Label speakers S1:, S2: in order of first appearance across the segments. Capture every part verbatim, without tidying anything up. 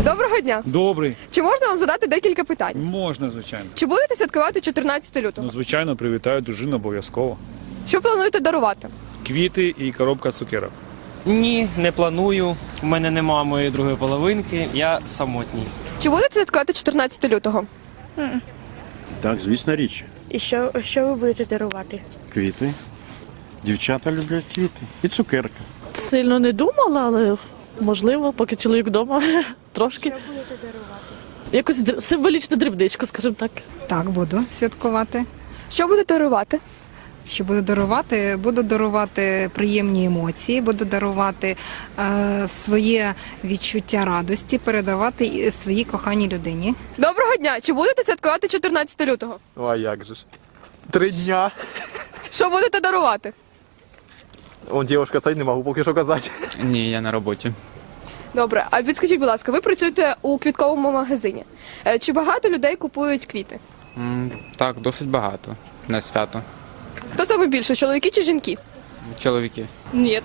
S1: Доброго дня.
S2: Добрий.
S1: Чи можна вам задати декілька питань?
S2: Можна, звичайно.
S1: Чи будете святкувати чотирнадцяте лютого?
S2: Ну, звичайно, привітаю дружину обов'язково.
S1: Що плануєте дарувати?
S2: Квіти і коробка цукерок.
S3: Ні, не планую. У мене немає моєї другої половинки, я самотній.
S1: Чи будете святкувати чотирнадцяте лютого?
S4: Так, звісно, річ.
S5: І що, що ви будете дарувати?
S4: Квіти. Дівчата люблять квіти. І цукерка.
S6: Сильно не думала, але можливо, поки чоловік вдома, трошки.
S5: Що будете дарувати?
S6: Якусь др- символічну дрібничку, скажімо так.
S7: Так, буду святкувати.
S1: Що будете дарувати?
S7: Що буду дарувати? Буду дарувати приємні емоції, буду дарувати е, своє відчуття радості, передавати і своїй коханій людині.
S1: Доброго дня. Чи будете святкувати чотирнадцяте лютого?
S8: Ну а як же ж? Три дня.
S1: Що будете дарувати?
S8: Он дівчинка цей не можу поки що казати.
S9: Ні, я на роботі.
S1: Добре, а підскажіть, будь ласка, ви працюєте у квітковому магазині. Е, Чи багато людей купують квіти?
S9: М, Так, досить багато на свято.
S1: Хто саме більше, чоловіки чи жінки?
S9: Чоловіки.
S10: Нет.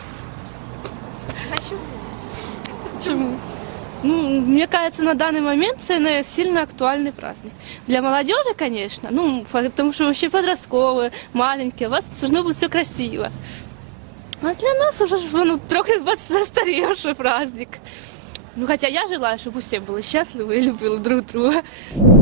S10: Почему? Ну, мне кажется, на данный момент это сильно актуальный праздник. Для молодежи, конечно, ну, потому что вообще подростковые, маленькие, у вас должно быть все красиво. А для нас уже ну, трохи застаревший праздник. Ну, хотя я желаю, чтобы все были счастливы и любили друг друга.